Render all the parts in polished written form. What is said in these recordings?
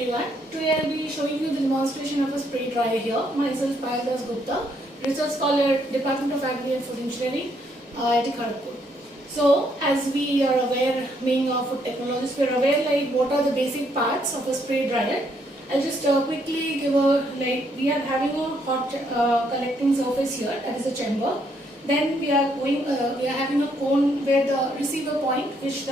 everyone. Today I will be showing you the demonstration of a spray dryer here. Myself Payal Gupta, Research Scholar, Department of Agri and Food Engineering, IIT Kharagpur. So as we are aware, being food technologists, we are aware like what are the basic parts of a spray dryer. I'll just quickly give a we are having a hot collecting surface here, that is a chamber. Then we are having a cone where the receiver point, which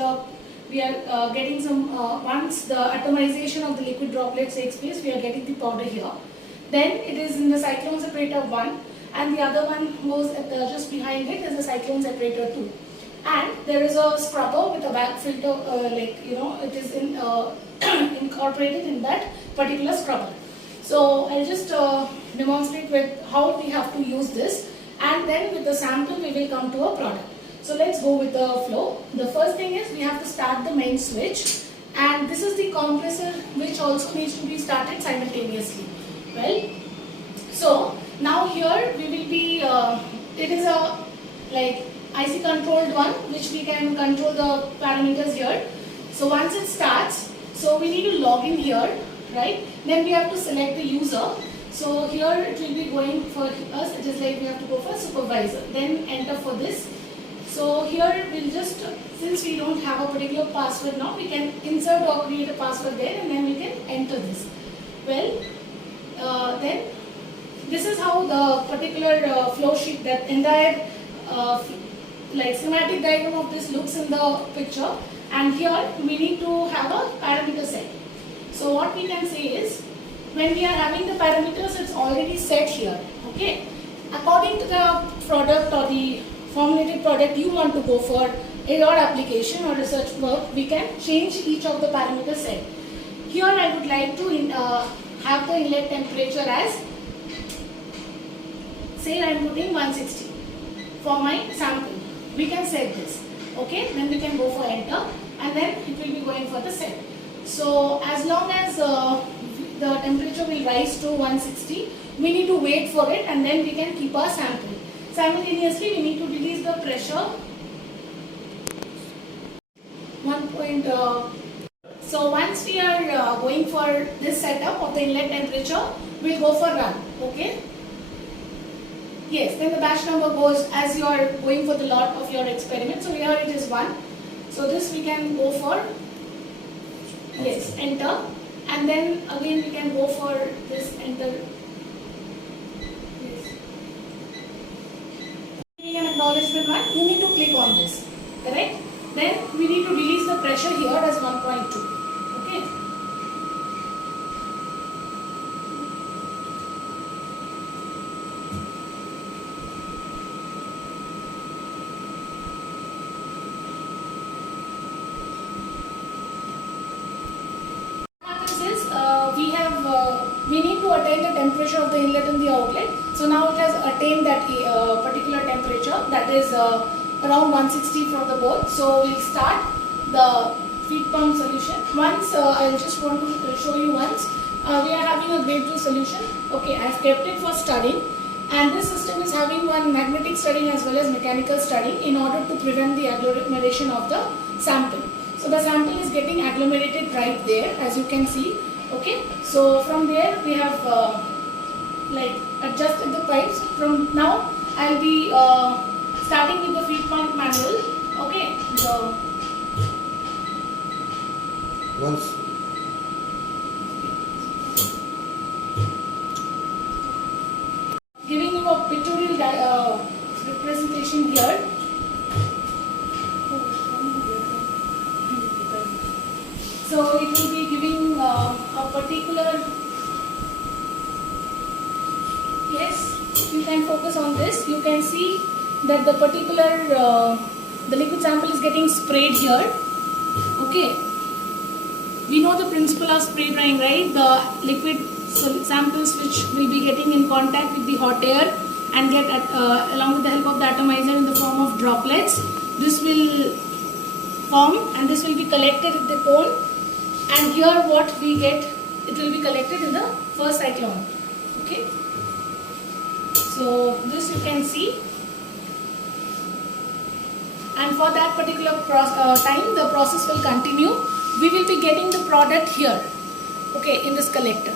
we are getting some, once the atomization of the liquid droplets takes place, we are getting the powder here. Then it is in the cyclone separator 1 and the other one goes at just behind it is the cyclone separator 2. And there is a scrubber with a back filter, it is incorporated in that particular scrubber. So I'll just demonstrate with how we have to use this, and then with the sample we will come to a product. So let's go with the flow. The first thing is we have to start the main switch, and this is the compressor which also needs to be started simultaneously. Well, so now here we will be, it is a IC controlled one which we can control the parameters here. So once it starts, so we need to log in here, right? Then we have to select the user. So here it will be going for us, it is like we have to go for supervisor, then enter for this. So here we'll just, since we don't have a particular password now, we can insert or create a password there and then we can enter this. Well, then this is how the particular flow sheet, that entire schematic diagram of this looks in the picture. And here we need to have a parameter set. So what we can say is, when we are having the parameters, it's already set here. Okay. According to the product or the formulated product you want to go for in your application or research work, we can change each of the parameters set. Here I would like to have the inlet temperature as, say I am putting 160 for my sample. We can set this. Okay, then we can go for enter and then it will be going for the set. So as long as the temperature will rise to 160, we need to wait for it and then we can keep our sample. Simultaneously, we need to release the pressure. So once we are going for this setup of the inlet temperature, we'll go for run. Okay. Yes, then the batch number goes as you are going for the lot of your experiment. So here it is 1. So this we can go for, yes, enter. And then again we can go for this enter. An acknowledgement 1, you need to click on this, correct? Then we need to release the pressure here as 1.2. Okay. What happens is we need to attain the temperature of the inlet and the outlet. So now it has attained that particular temperature, that is around 160 from the board. So we'll start the feed pump solution. Once I just want to show you once, we are having a grape juice solution. Okay, I have kept it for studying, and this system is having one magnetic studying as well as mechanical studying in order to prevent the agglomeration of the sample. So the sample is getting agglomerated right there, as you can see. Okay, so from there we have adjusted the pipes. From now I'll be starting with the feed pump manual. Okay, once giving you a pictorial representation here. So it will be giving a particular, yes, you can focus on this. You can see that the particular, the liquid sample is getting sprayed here. Okay. We know the principle of spray drying, right? The liquid samples which will be getting in contact with the hot air and get along with the help of the atomizer in the form of droplets. This will form and this will be collected at the cone. And here what we get, it will be collected in the first cyclone. Okay. So this you can see. And for that particular time, the process will continue. We will be getting the product here. okay, in this collector.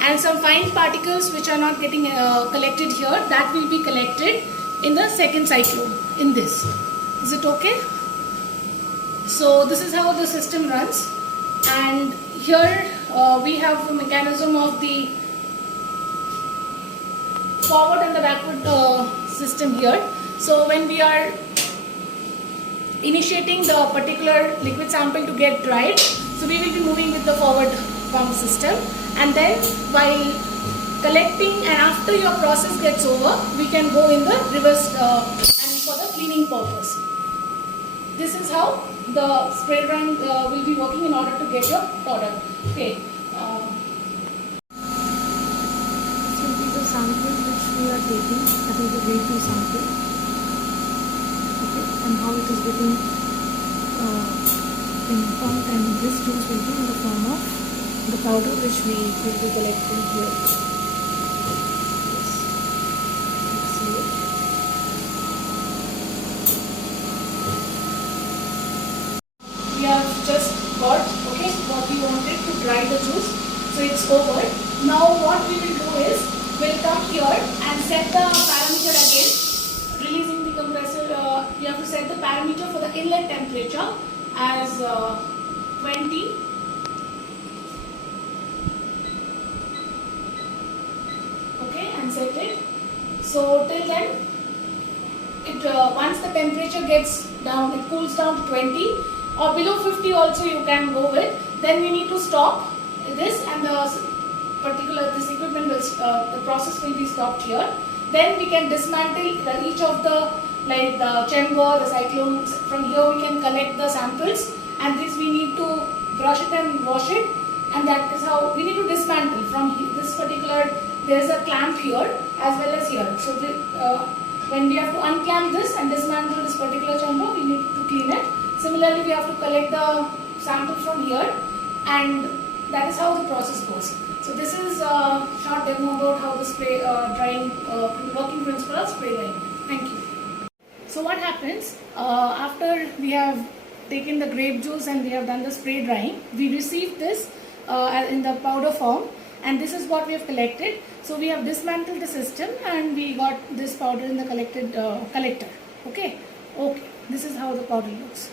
And some fine particles which are not getting collected here, that will be collected in the second cyclone, in this. Is it okay? So this is how the system runs, and here we have a mechanism of the forward and the backward system here. So when we are initiating the particular liquid sample to get dried, so we will be moving with the forward pump system, and then while collecting and after your process gets over, we can go in the reverse and for the cleaning purpose. This is how the spray drying will be working in order to get your product. Okay. This will be the sample which we are taking, that is the grape sample. Okay, and how it is getting pumped, and this juice will be in the form of the powder which we will be collecting here. Yes. Let's see it. We have just got what we wanted to dry the juice, so it's over. Now what we will do is we'll come here and set the parameter again, releasing the compressor. We have to set the parameter for the inlet temperature as 20. Okay, and set it. So till then, once the temperature gets down, it cools down to 20 or below 50 also you can go with. Then we need to stop this, and this equipment will, the process will be stopped here. Then we can dismantle each of the, like the chamber, the cyclone. From here we can collect the samples, and this we need to brush it and wash it, and that is how we need to dismantle from this particular. There is a clamp here as well as here. So when we have to unclamp this and dismantle this particular chamber, we need to clean it. Similarly, we have to collect the sample from here, and that is how the process goes. So this is a short demo about how the spray drying, working principle of spray drying. Thank you. So what happens after we have taken the grape juice and we have done the spray drying, we receive this in the powder form, and this is what we have collected. So we have dismantled the system and we got this powder in the collected collector. Okay. This is how the powder looks.